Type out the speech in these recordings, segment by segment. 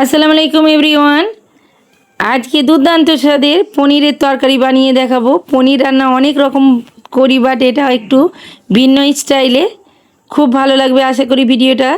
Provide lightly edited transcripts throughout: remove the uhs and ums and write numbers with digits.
আসসালামু আলাইকুম এভরিওয়ান। আজকে দুর্দান্ত স্বাদের পনিরের তরকারি বানিয়ে দেখাবো। পনির রান্না অনেক রকম করি, বাট এটা একটু ভিন্ন স্টাইলে। খুব ভালো লাগবে আশা করি ভিডিওটা।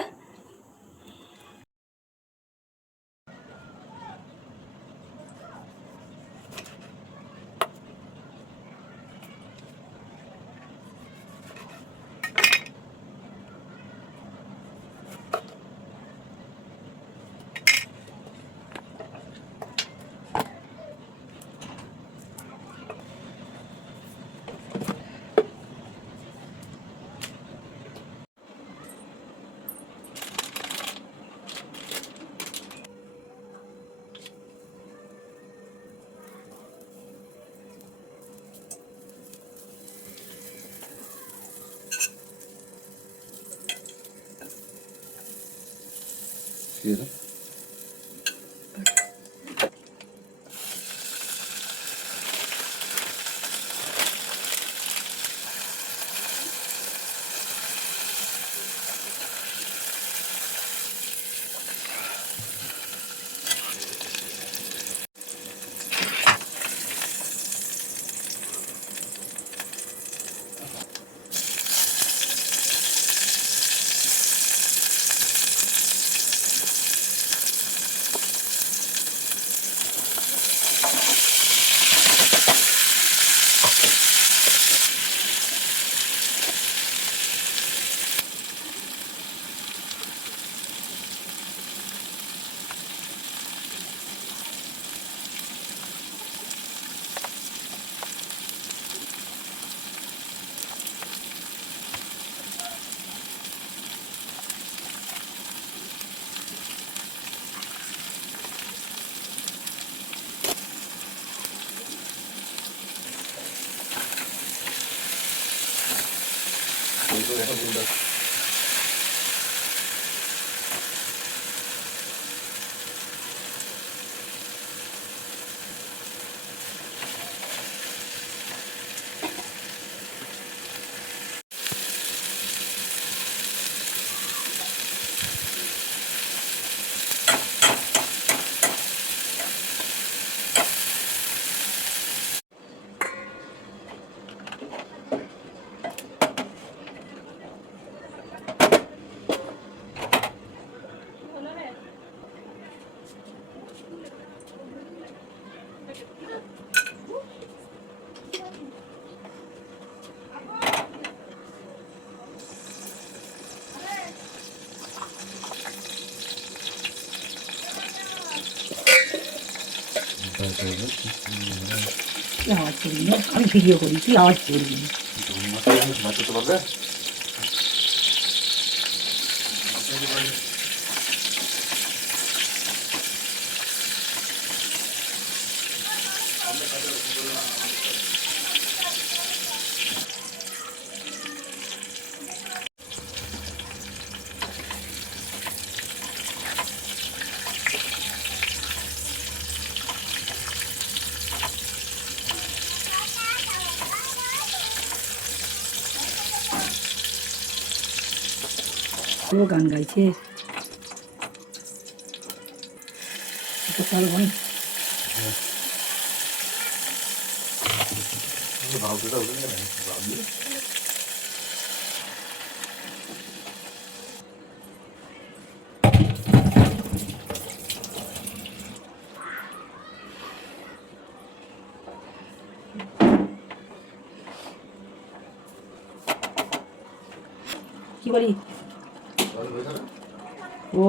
আওয়াজ করবি না, আমি ভিডিও করি, তুই আওয়াজ করবি না। ও গান গাইছে পারবো না। কি বলি ও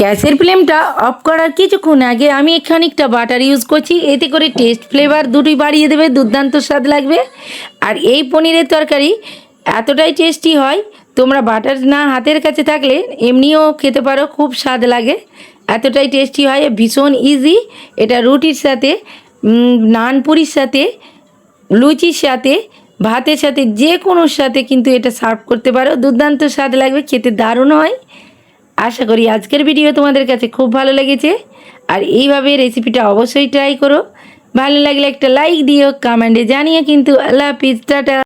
গ্যাসের ফ্লেমটা অফ করার কিছুক্ষণ আগে আমি খানিকটা বাটার ইউজ করছি, এতে করে টেস্ট ফ্লেভার দুটোই বাড়িয়ে দেবে, দুর্দান্ত স্বাদ লাগবে। আর এই পনিরের তরকারি এতটাই টেস্টি হয়, তোমরা বাটার না হাতের কাছে থাকলে এমনিও খেতে পারো, খুব স্বাদ লাগে, এতটাই টেস্টি হয়, ভীষণ ইজি। এটা রুটির সাথে, নান পুরির সাথে, লুচির সাথে, ভাতের সাথে, যে কোনোর সাথে কিন্তু এটা সার্ভ করতে পারো, দুর্দান্ত স্বাদ লাগবে, খেতে দারুণ হয়। আশা করি আজকের ভিডিও তোমাদের কাছে খুব ভালো লেগেছে, আর এইভাবে রেসিপিটা অবশ্যই ট্রাই করো। ভালো লাগলে একটা লাইক দিও, কমেন্টে জানিও কিন্তু। আল্লাহ হাফিজ, টাটা।